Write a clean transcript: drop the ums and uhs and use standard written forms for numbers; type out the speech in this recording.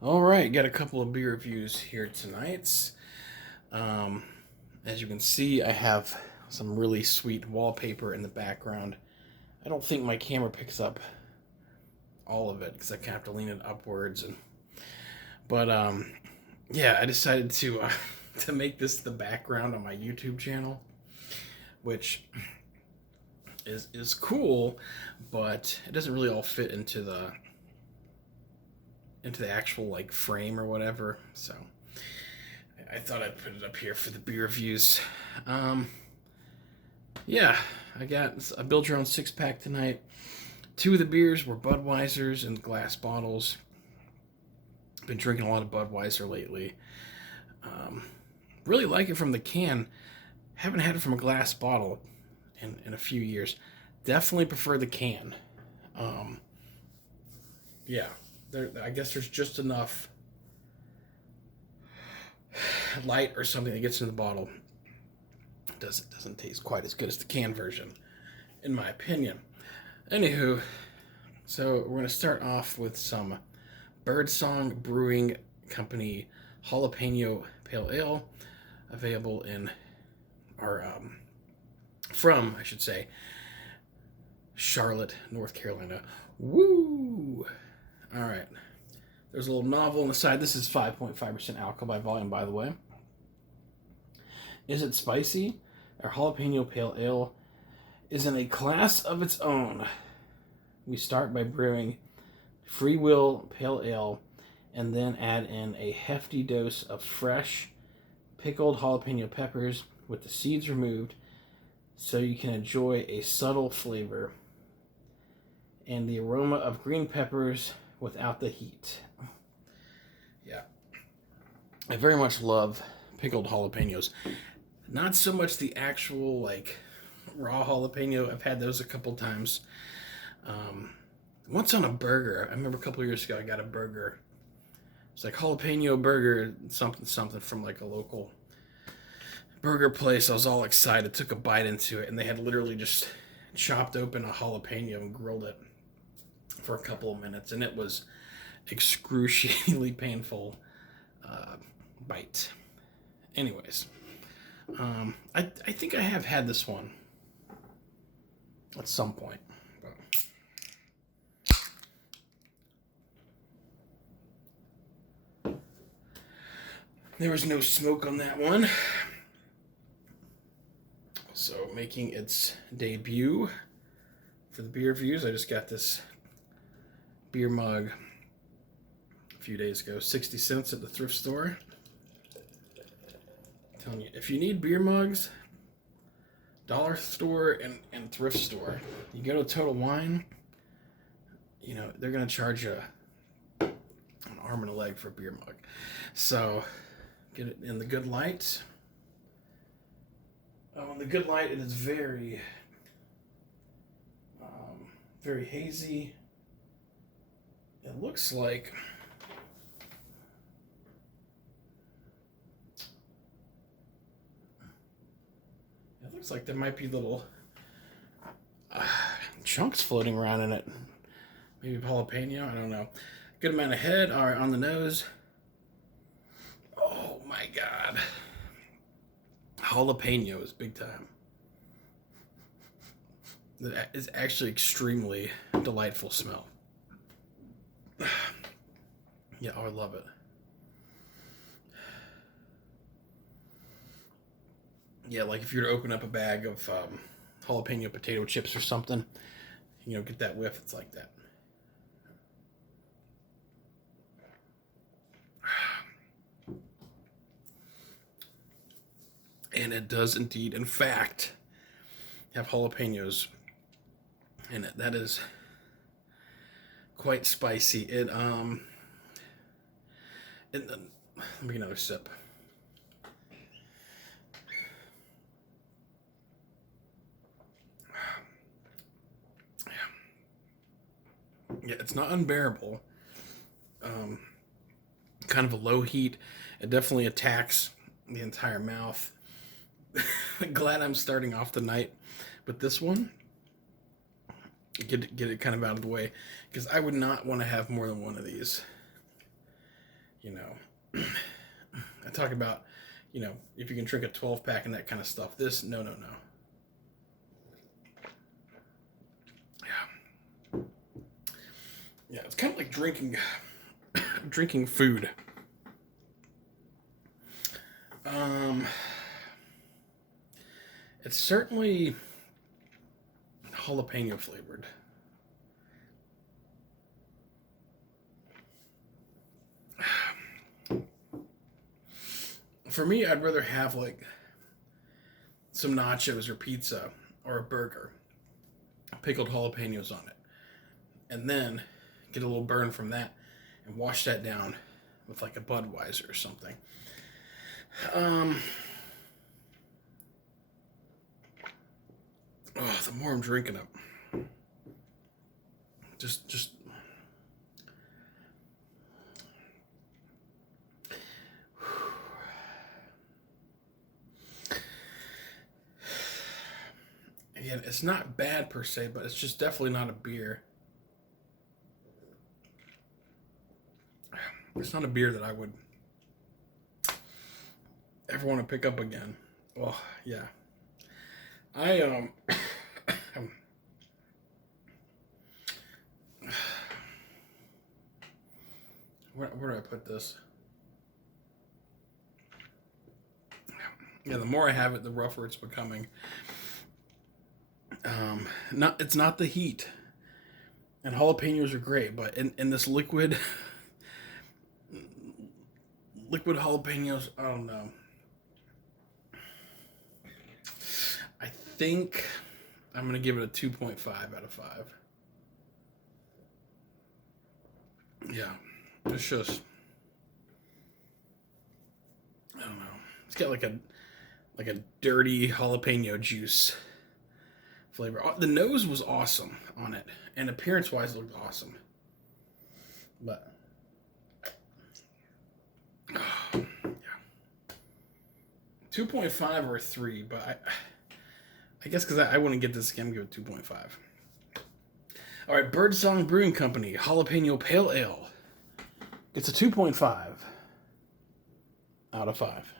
All right, got a couple of beer reviews here tonight. Um, as you can see, I have some really sweet wallpaper in the background. I don't think my camera picks up all of it because I kind of have to lean it upwards. But yeah, I decided to to make this the background on my YouTube channel, which is cool, but it doesn't really all fit into the actual like frame or whatever. So I thought I'd put it up here for the beer reviews. Um, yeah, I got a build your own 6 pack tonight. Two of the beers were Budweiser's in glass bottles. Been drinking a lot of Budweiser lately. Um, really like it from the can. Haven't had it from a glass bottle in a few years. Definitely prefer the can. Um, yeah, I guess there's just enough light or something that gets in the bottle. Doesn't taste quite as good as the can version, in my opinion. Anywho, so we're gonna start off with some Birdsong Brewing Company Jalapeno Pale Ale, available in our from I should say Charlotte, North Carolina. Woo! All right. There's a little novel on the side. This is 5.5% alcohol by volume, by the way. Is it spicy? Our jalapeno pale ale is in a class of its own. We start by brewing Free Will Pale Ale and then add in a hefty dose of fresh pickled jalapeno peppers with the seeds removed so you can enjoy a subtle flavor and the aroma of green peppers without the heat. Yeah. I very much love pickled jalapenos. Not so much the actual like raw jalapeno. I've had those a couple times. Um, Once on a burger, I remember a couple years ago I got a burger. It's like jalapeno burger, something something from like a local burger place. I was all excited, took a bite into it, and they had literally just chopped open a jalapeno and grilled it for a couple of minutes, and it was excruciatingly painful uh, bite. Anyways, I think I have had this one at some point. There was no smoke on that one. So making its debut for the beer reviews, I just got this beer mug a few days ago, 60 cents at the thrift store. I'm telling you, if you need beer mugs, dollar store and thrift store, you go to Total Wine, you know, they're going to charge you an arm and a leg for a beer mug. So get it in the good light. Oh, in the good light, it is very hazy. It looks like there might be little uh, chunks floating around in it. Maybe jalapeno. I don't know. Good amount of head. All right, on the nose. Oh my god, jalapeno is big time. That is actually extremely delightful smell. Yeah, oh, I love it. Yeah, like if you were to open up a bag of jalapeno potato chips or something, you know, get that whiff. It's like that. And it does indeed, in fact, have jalapenos in it. That is quite spicy. Let me get another sip. Yeah, it's not unbearable. Um, Kind of a low heat. It definitely attacks the entire mouth. Glad I'm starting off the night with this one. Get it kind of out of the way because I would not want to have more than one of these. You know, I talk about, you know, if you can drink a 12 pack and that kind of stuff. This, no. Yeah. Yeah, it's kind of like drinking food. It's certainly jalapeno flavored. For me, I'd rather have like some nachos or pizza or a burger, pickled jalapenos on it, and then get a little burn from that and wash that down with like a Budweiser or something. The more I'm drinking it, just again, it's not bad per se, but it's just definitely not a beer. It's not a beer that I would ever want to pick up again. Well, yeah. I where do I put this? Yeah, the more I have it, the rougher it's becoming. It's not the heat, and jalapenos are great, but in this liquid jalapenos, I don't know. I think I'm gonna give it a 2.5 out of 5. Yeah, it's just, I don't know. It's got like a dirty jalapeno juice flavor. The nose was awesome on it, and appearance-wise, it looked awesome. But yeah, 2.5 or a 3. But I guess because I wouldn't get this again, I'm gonna give it 2.5. All right, Birdsong Brewing Company Jalapeno Pale Ale. It's a 2.5 out of 5.